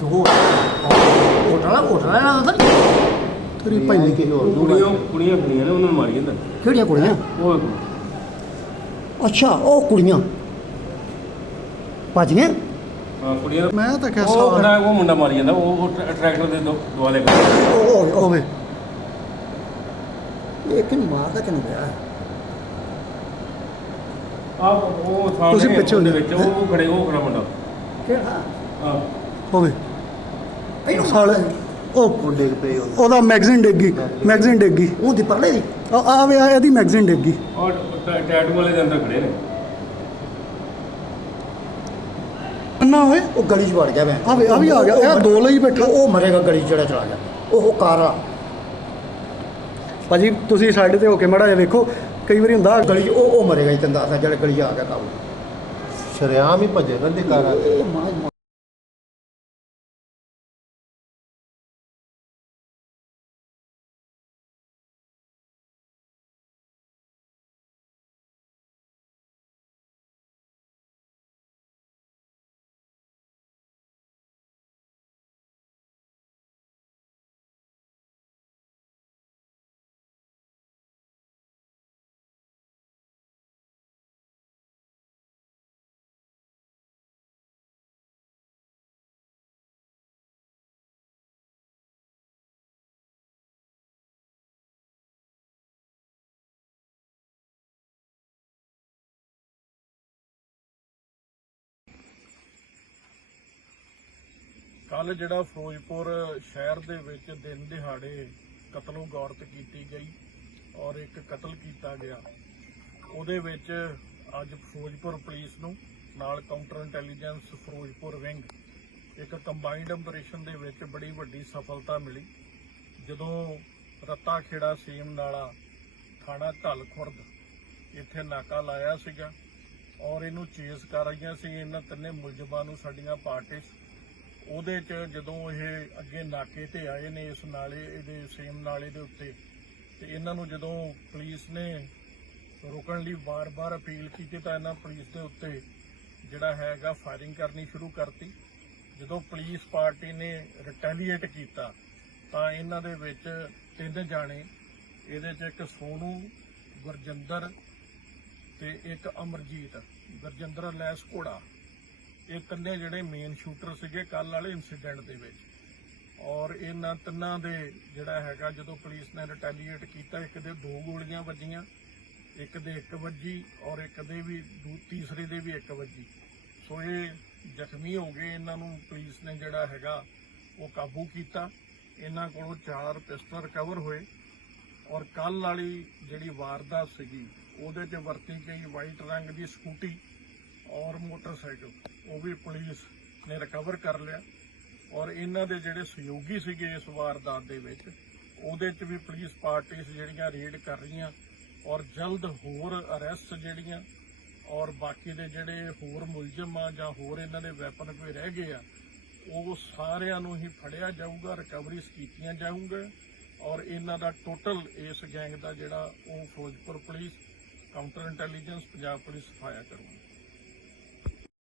ਦੋ hotel hotel ਵਾਲਾ ਤਾਂ ਤੇਰੀ ਭਾਈ ਨੇ ਕਿਸੇ ਹੋਰ ਨੂੰ ਕੁੜੀਆਂ ਕੁੜੀਆਂ ਕੁੜੀਆਂ ਨੇ ਉਹਨਾਂ ਨੂੰ ਮਾਰੀ ਜਾਂਦਾ ਕਿਹੜੀਆਂ ਕੁੜੀਆਂ ਉਹ ਅੱਛਾ ਉਹ ਕੁੜੀਆਂ ਭੱਜ ਗਏ ਹਾਂ ਕੁੜੀਆਂ ਨੂੰ- ਮੈਂ ਤਾਂ ਕਿਹਾ ਉਹ ਸਾਲ ਖੜਾ ਉਹ ਮੁੰਡਾ ਮਾਰੀ ਜਾਂਦਾ ਉਹ ਉਹ ਟਰੈ- ਟਰੈਕਟਰ ਦੇ ਦੋ ਦੁਆਲੇ ਖੜਾ। ਉਹ ਉਹ ਹੋਵੇ ਇਹ ਕਿਨ ਮਾਰਦਾ ਕਿਨ ਗਿਆ ਆਹ ਉਹ ਸਾਹਮਣੇ ਤੁਸੀਂ ਪਿੱਛੇ ਹੁੰਦੇ। ਵਿੱਚ ਉਹ ਉਹ ਖੜੇ ਉਹ ਖੜਾ ਮੁੰਡਾ ਕਿਹੜਾ ਹਾਂ ਹੋਵੇ ਸਾਲੇ। ਉਹ ਉਹ ਡਿੱਗ ਪਏ ਉਹ ਉਹਦਾ ਮੈਗਜ਼ੀਨ ਡਿੱਗੀ ਮੈਗਜ਼ੀਨ ਡਿੱਗੀ ਉਹ ਦੀ ਪਰਲੇ ਦੀ? ਆ ਆ ਵੇ ਆ ਇਹਦੀ ਮੈਗਜ਼ੀਨ ਡਿੱਗੀ ਔਰ ਟੈ- ਟੈਟੂ ਵਾਲੇ ਦੇ ਅੰਦਰ ਖੜੇ ਨੇ। ਅੰਨਾ ਹੋਏ ਉਹ ਗਲੀ 'ਚ ਵੜ ਗਿਆ ਮੈਂ ਆ ਵੇ ਆ ਵੀ ਆ ਗਿਆ। ਇਹ ਦੋ ਲਈ ਬੈਠਾ। ਉਹ ਮਰੇਗਾ ਗਲੀ 'ਚ ਜਿਹੜਾ ਚਲਾ ਗਿਆ। ਉਹ ਕਾਰ ਵਾਲਾ ਭਾਜੀ ਤੁਸੀਂ ਸਾਈਡ ਤੇ ਹੋ ਕੇ ਮੜਾ ਜਿਹਾ ਵੇਖੋ। ਕਈ ਵਾਰੀ ਹੁੰਦਾ ਗਲੀ 'ਚ ਉਹ ਉਹ ਮਰੇਗਾ ਜੀ ਤੰਦਾਰ ਦਾ ਜਿਹੜਾ ਗਲੀ 'ਚ ਆ ਗਿਆ ਕਾਬੂ ਸ਼ਰਿਆਮ ਹੀ ਭੱਜੇ ਕਰਦੇ ਕਾਰਾਂ ਕੱਲ ਜਿਹੜਾ ਫਿਰੋਜ਼ਪੁਰ ਸ਼ਹਿਰ ਦੇ ਵਿੱਚ ਦਿਨ ਦਿਹਾੜੇ ਕਤਲੋ ਗੌਰਤ ਕੀਤੀ ਗਈ ਔਰ ਇੱਕ ਕਤਲ ਕੀਤਾ ਗਿਆ, ਉਹਦੇ ਵਿੱਚ ਅੱਜ ਫਿਰੋਜ਼ਪੁਰ ਪੁਲਿਸ ਨੂੰ ਨਾਲ ਕਾਊਂਟਰ ਇੰਟੈਲੀਜੈਂਸ ਫਿਰੋਜ਼ਪੁਰ ਵਿੰਗ ਇੱਕ ਕੰਬਾਈਨਡ ਆਪਰੇਸ਼ਨ ਦੇ ਵਿੱਚ ਬੜੀ ਵੱਡੀ ਸਫਲਤਾ ਮਿਲੀ। ਜਦੋਂ ਰੱਤਾ ਖੇੜਾ ਸੀਮ ਨਾਲਾ ਥਾਣਾ ਢਲ ਖੁਰਦ ਇੱਥੇ ਨਾਕਾ ਲਾਇਆ ਸੀਗਾ ਔਰ ਇਹਨੂੰ ਚੇਸ ਕਰ ਰਹੀਆਂ ਸੀ, ਇਹਨਾਂ ਤਿੰਨੇ ਮੁਲਜ਼ਮਾਂ ਨੂੰ ਸਾਡੀਆਂ ਪਾਰਟੀਆਂ ਉਹਦੇ ਚ ਜਦੋਂ ਇਹ ਅੱਗੇ ਨਾਕੇ ਤੇ ਆਏ ਨੇ ਇਸ ਨਾਲੇ, ਇਹਦੇ ਸੇਮ ਨਾਲੇ ਦੇ ਉੱਤੇ, ਤੇ ਇਹਨਾਂ ਨੂੰ ਜਦੋਂ ਪੁਲਿਸ ਨੇ ਰੁਕਣ ਲਈ ਵਾਰ-ਵਾਰ ਅਪੀਲ ਕੀਤੀ ਤਾਂ ਇਹਨਾਂ ਪੁਲਿਸ ਦੇ ਉੱਤੇ ਜਿਹੜਾ ਹੈਗਾ ਫਾਇਰਿੰਗ ਕਰਨੀ ਸ਼ੁਰੂ ਕਰਤੀ। ਜਦੋਂ ਪੁਲਿਸ ਪਾਰਟੀ ਨੇ ਰਿਟੈਲੀਏਟ ਕੀਤਾ, ਤਾਂ ਇਹਨਾਂ ਦੇ ਵਿੱਚ ਤਿੰਨ ਜਾਣੇ, ਇਹਦੇ ਚ ਇੱਕ ਸੋਨੂ, ਗੁਰਜਿੰਦਰ ਤੇ ਇੱਕ ਅਮਰਜੀਤ, ਗੁਰਜਿੰਦਰ ਲੈਸ ਘੋੜਾ। ਇਹ ਤਿੰਨੇ ਜਿਹੜੇ ਮੇਨ ਸ਼ੂਟਰ ਸੀਗੇ ਕੱਲ ਵਾਲੇ ਇਨਸੀਡੈਂਟ ਦੇ ਵਿੱਚ। ਔਰ ਇਹਨਾਂ ਤਿੰਨਾਂ ਦੇ ਜਿਹੜਾ ਹੈਗਾ, ਜਦੋਂ ਪੁਲਿਸ ਨੇ ਰਿਟੈਲੀਏਟ ਕੀਤਾ, ਇੱਕ ਦੇ ਦੋ ਗੋਲੀਆਂ ਵੱਜੀਆਂ, ਇੱਕ ਦੇ ਇੱਕ ਵੱਜੀ ਔਰ ਇੱਕ ਦੇ ਵੀ ਦੂ- ਤੀਸਰੇ ਦੇ ਵੀ ਇੱਕ ਵੱਜੀ। ਸੋ ਇਹ ਜ਼ਖਮੀ ਹੋ ਗਏ ਇਹਨਾਂ ਨੂੰ ਪੁਲਿਸ ਨੇ ਜਿਹੜਾ ਹੈਗਾ, ਉਹ ਕਾਬੂ ਕੀਤਾ। ਇਹਨਾਂ ਕੋਲੋਂ ਚਾਰ ਪਿਸਟਲ ਰਿਕਵਰ ਹੋਏ ਔਰ ਕੱਲ ਵਾਲੀ ਜਿਹੜੀ ਵਾਰਦਾਤ ਸੀਗੀ, ਉਹਦੇ 'ਚ ਵਰਤੀ ਗਈ ਵਾਈਟ ਰੰਗ ਦੀ ਸਕੂਟੀ ਔਰ ਮੋਟਰਸਾਈਕਲ, ਉਹ ਵੀ ਪੁਲਿਸ ਨੇ ਰਿਕਵਰ ਕਰ ਲਿਆ। ਔਰ ਇਹਨਾਂ ਦੇ ਜਿਹੜੇ ਸਹਿਯੋਗੀ ਸੀਗੇ ਇਸ ਵਾਰਦਾਤ ਦੇ ਵਿੱਚ, ਉਹਦੇ 'ਚ ਵੀ ਪੁਲਿਸ ਪਾਰਟੀਆਂ ਜਿਹੜੀਆਂ ਰੇਡ ਕਰ ਰਹੀਆਂ ਔਰ ਜਲਦ ਹੋਰ ਅਰੈਸਟ ਜਿਹੜੀਆਂ ਔਰ ਬਾਕੀ ਦੇ ਜਿਹੜੇ ਹੋਰ ਮੁਲਜ਼ਮ ਆ ਜਾਂ ਹੋਰ ਇਹਨਾਂ ਦੇ ਵੈਪਨ ਕੋਈ ਰਹਿ ਗਏ ਆ, ਉਹ ਸਾਰਿਆਂ ਨੂੰ ਹੀ ਫੜਿਆ ਜਾਊਗਾ ਰਿਕਵਰੀਜ਼ ਕੀਤੀਆਂ ਜਾਊਗਾ। ਔਰ ਇਹਨਾਂ ਦਾ ਟੋਟਲ ਇਸ ਗੈਂਗ ਦਾ ਜਿਹੜਾ ਉਹ Ferozepur police counter intelligence Punjab police ਸਫਾਇਆ ਕਰੂਗੀ।